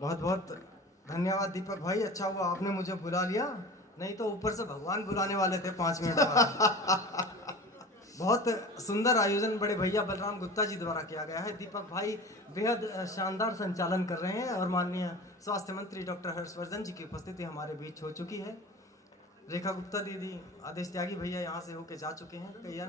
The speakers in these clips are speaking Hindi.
बहुत बहुत धन्यवाद दीपक भाई, अच्छा हुआ आपने मुझे बुला लिया, नहीं तो ऊपर से भगवान बुलाने वाले थे 5 मिनट बाद। बहुत सुंदर आयोजन बड़े भैया बलराम गुप्ता जी द्वारा किया गया है। दीपक भाई बेहद शानदार संचालन कर रहे हैं और माननीय स्वास्थ्य मंत्री डॉक्टर हर्षवर्धन जी की उपस्थिति हमारे बीच हो चुकी है। रेखा गुप्ता दीदी, आदेश त्यागी भैया यहाँ से होके जा चुके हैं, कई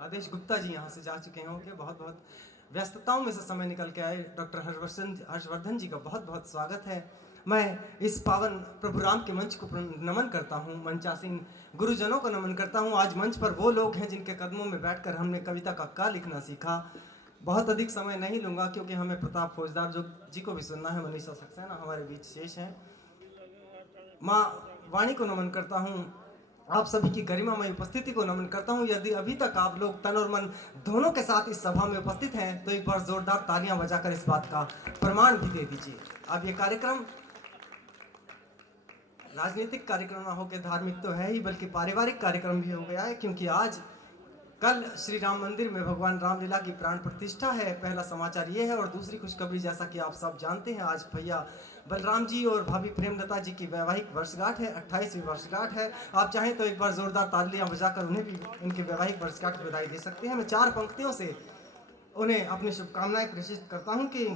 आदेश गुप्ता जी यहाँ से जा चुके हैं होके, बहुत बहुत व्यस्तताओं में से समय निकल के आए डॉक्टर हर्षवर्धन जी का बहुत बहुत स्वागत है। मैं इस पावन प्रभु राम के मंच को नमन करता हूँ, मंचासीन गुरुजनों को नमन करता हूँ। आज मंच पर वो लोग हैं जिनके कदमों में बैठकर हमने कविता का का लिखना सीखा। बहुत अधिक समय नहीं लूँगा क्योंकि हमें प्रताप फौजदार जो जी को भी सुनना है, मनीषा सक्सेना हमारे बीच शेष हैं। माँ वाणी को नमन करता हूँ, आप सभी की गरिमामय उपस्थिति को नमन करता हूँ। यदि अभी तक आप लोग तन और मन दोनों के साथ इस सभा में उपस्थित हैं तो एक बार जोरदार तालियां बजाकर इस बात का प्रमाण भी दे दीजिए। अब ये कार्यक्रम राजनीतिक कार्यक्रम ना होकर धार्मिक तो है ही, बल्कि पारिवारिक कार्यक्रम भी हो गया है, क्योंकि आज कल श्री राम मंदिर में भगवान रामलीला की प्राण प्रतिष्ठा है। पहला समाचार ये है, और दूसरी खुशखबरी जैसा कि आप सब जानते हैं, आज भैया बलराम जी और भाभी प्रेमलता जी की वैवाहिक वर्षगांठ है, 28वीं वर्षगांठ है। आप चाहें तो एक बार जोरदार तालियां बजाकर उन्हें भी इनके वैवाहिक वर्षगांठ की बधाई दे सकते हैं। मैं 4 पंक्तियों से उन्हें अपनी शुभकामनाएं प्रेषित करता हूं कि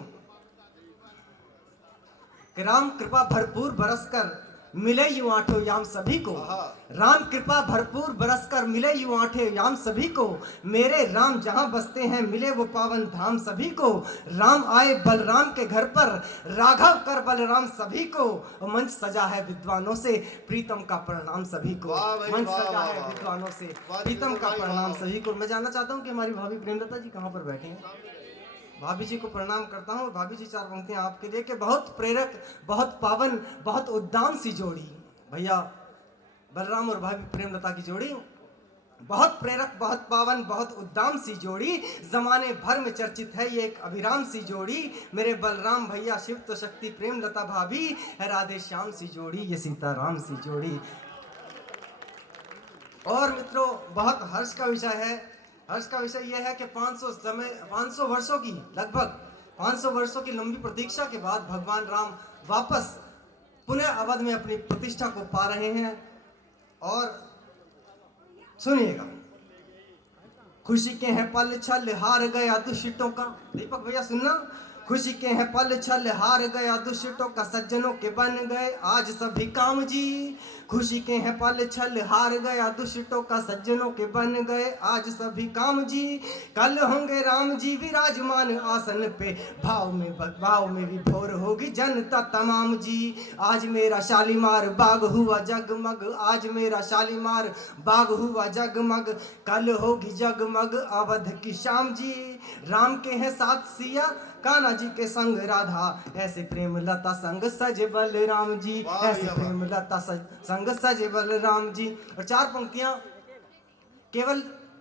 राम कृपा भरपूर बरस कर मिले यूं आठों याम सभी को, राम कृपा भरपूर बरस कर मिले यूं आठों याम सभी को, मेरे राम जहां बसते हैं मिले वो पावन धाम सभी को, राम आए बलराम के घर पर राघव कर बलराम सभी को, मंच सजा है विद्वानों से प्रीतम का प्रणाम सभी को, मंच सजा है विद्वानों से प्रीतम का प्रणाम सभी को। मैं जानना चाहता हूँ कि हमारी भाभी प्रेमलता जी कहाँ पर बैठे हैं। भाभी जी को प्रणाम करता हूँ। भाभी जी 4 पंक्तियां आपके लिए कि बहुत प्रेरक, बहुत पावन, बहुत उद्दाम सी जोड़ी, भैया बलराम और भाभी प्रेमलता की जोड़ी बहुत प्रेरक, बहुत पावन, बहुत उद्दाम सी जोड़ी, जमाने भर में चर्चित है ये एक अभिराम सी जोड़ी, मेरे बलराम भैया शिव तो शक्ति प्रेमलता भाभी है राधे श्याम सी जोड़ी, ये सीताराम सी जोड़ी। और मित्रों, बहुत हर्ष का विषय है। हर्ष का विषय यह है कि 500 वर्षों की, लगभग 500 वर्षों की लंबी प्रतीक्षा के बाद भगवान राम वापस पुनः अवध में अपनी प्रतिष्ठा को पा रहे हैं। और सुनिएगा, खुशी के हैं पल छल हार गया दुष्टों का, दीपक भैया सुनना, खुशी के हैं पल छल हार गया दुष्टों का, सज्जनों के बन गए आज सभी काम जी, खुशी के हैं पल छल हार गया दुष्टों का, सज्जनों के बन गए आज सभी काम जी, कल होंगे राम जी विराजमान आसन पे, भाव में विभोर होगी जनता तमाम जी, आज मेरा शालीमार बाग हुआ जगमग, आज मेरा शालीमार बाग हुआ जगमग, कल होगी जगमग अवध की शाम जी, राम के हैं साथ सिया कान्हा जी के संग राधा, ऐसे प्रेम लता संग सजे बलराम जी, ऐसे प्रेम लता संग सजे बलराम जी। और 4 पंक्तियां, केवल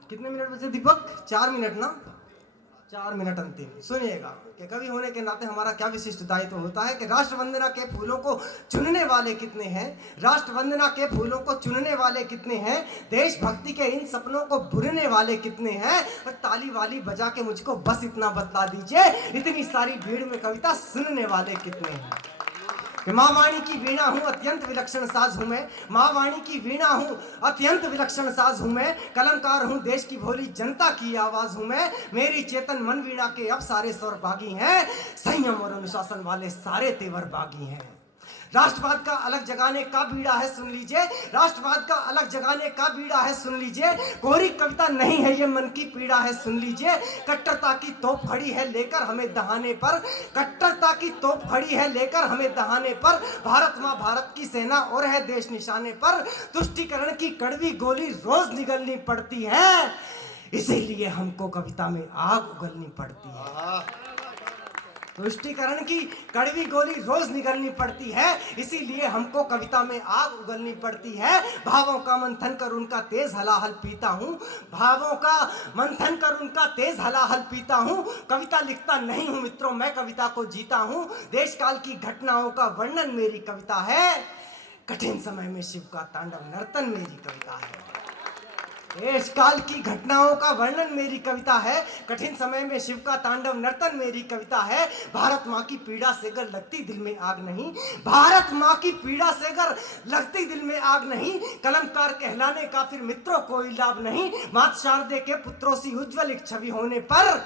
कितने मिनट बचे दीपक? 4 मिनट ना, 4 मिनट अंतिम। सुनिएगा कि कवि होने के नाते हमारा क्या विशिष्ट दायित्व होता है कि राष्ट्र वंदना के फूलों को चुनने वाले कितने हैं, राष्ट्र वंदना के फूलों को चुनने वाले कितने हैं, देशभक्ति के इन सपनों को भुनने वाले कितने हैं, और ताली वाली बजा के मुझको बस इतना बतला दीजिए, इतनी सारी भीड़ में कविता सुनने वाले कितने हैं। कि माँ वाणी की वीणा हूँ अत्यंत विलक्षण साज हूँ मैं, माँ वाणी की वीणा हूँ अत्यंत विलक्षण साज हूँ मैं, कलमकार हूँ देश की भोली जनता की आवाज हूँ मैं, मेरी चेतन मन वीणा के अब सारे स्वर बागी हैं, संयम और अनुशासन वाले सारे तेवर बागी हैं। राष्ट्रवाद का अलग जगाने का बीड़ा है सुन लीजिए, राष्ट्रवाद का अलग जगाने का बीड़ा है सुन लीजिए, कोरी कविता नहीं है ये मन की पीड़ा है सुन लीजिए, कट्टरता की तोप खड़ी है लेकर हमें दहाने पर, कट्टरता की तोप खड़ी है लेकर हमें दहाने पर, भारत माँ भारत की सेना और है देश निशाने पर, तुष्टीकरण की कड़वी गोली रोज निगलनी पड़ती है, इसीलिए हमको कविता में आग उगलनी पड़ती है। तुष्टीकरण की कड़वी गोली रोज निगलनी पड़ती है, इसीलिए हमको कविता में आग उगलनी पड़ती है। भावों का मंथन कर उनका तेज हलाहल पीता हूँ, भावों का मंथन कर उनका तेज हलाहल पीता हूँ, कविता लिखता नहीं हूँ मित्रों मैं कविता को जीता हूँ, देश काल की घटनाओं का वर्णन मेरी कविता है, कठिन समय में शिव का तांडव नर्तन मेरी कविता है। इस काल की घटनाओं का वर्णन मेरी कविता है, कठिन समय में शिव का तांडव नर्तन मेरी कविता है। भारत माँ की पीड़ा से गर लगती दिल में आग नहीं, भारत माँ की पीड़ा से गर लगती दिल में आग नहीं, कलमकार कहलाने का फिर मित्रों कोई लाभ नहीं। मात शारदे के पुत्रों सी उज्जवल एक छवि होने पर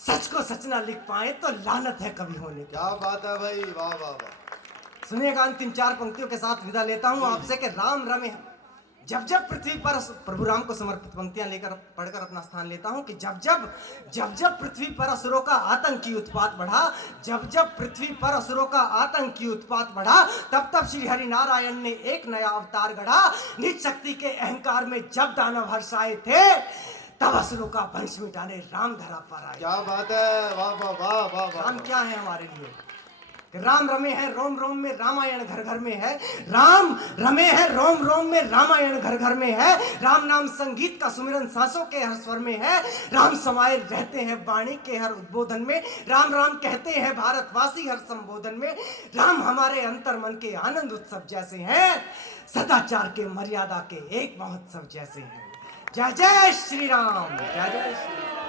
सच को सच ना लिख पाए तो लानत है कवि होने पर। क्या बात है भाई, वाह वाह वाह। सुनिएगा अंतिम 4 पंक्तियों के साथ विदा लेता हूं आपसे कि राम रमे। जब जब पृथ्वी पर प्रभु राम को समर्पित पंक्तियां लेकर पढ़कर अपना स्थान लेता हूं कि जब जब पृथ्वी पर असुरों का आतंकी उत्पात बढ़ा, जब जब पृथ्वी पर असुरों का आतंकी उत्पात बढ़ा, तब तब श्री हरि नारायण ने एक नया अवतार गढ़ा। निज शक्ति के अहंकार में जब दानव हर्षाए थे, तब असुरों का वंश मिटाने राम धरा पर आए। क्या बात है, वाह वाह वाह वाह वाह। राम क्या है हमारे लिए? राम रमे है रोम रोम में, रामायण घर घर में है। राम रमे है रोम रोम में, रामायण घर घर में है। राम नाम संगीत का सुमिरन सांसों के हर स्वर में है। राम समाये रहते हैं वाणी के हर उद्बोधन में। राम राम कहते हैं भारतवासी हर संबोधन में। राम हमारे अंतर मन के आनंद उत्सव जैसे हैं, सदाचार के मर्यादा के एक महोत्सव जैसे हैं। जय जय श्री राम, जय जय श्री राम।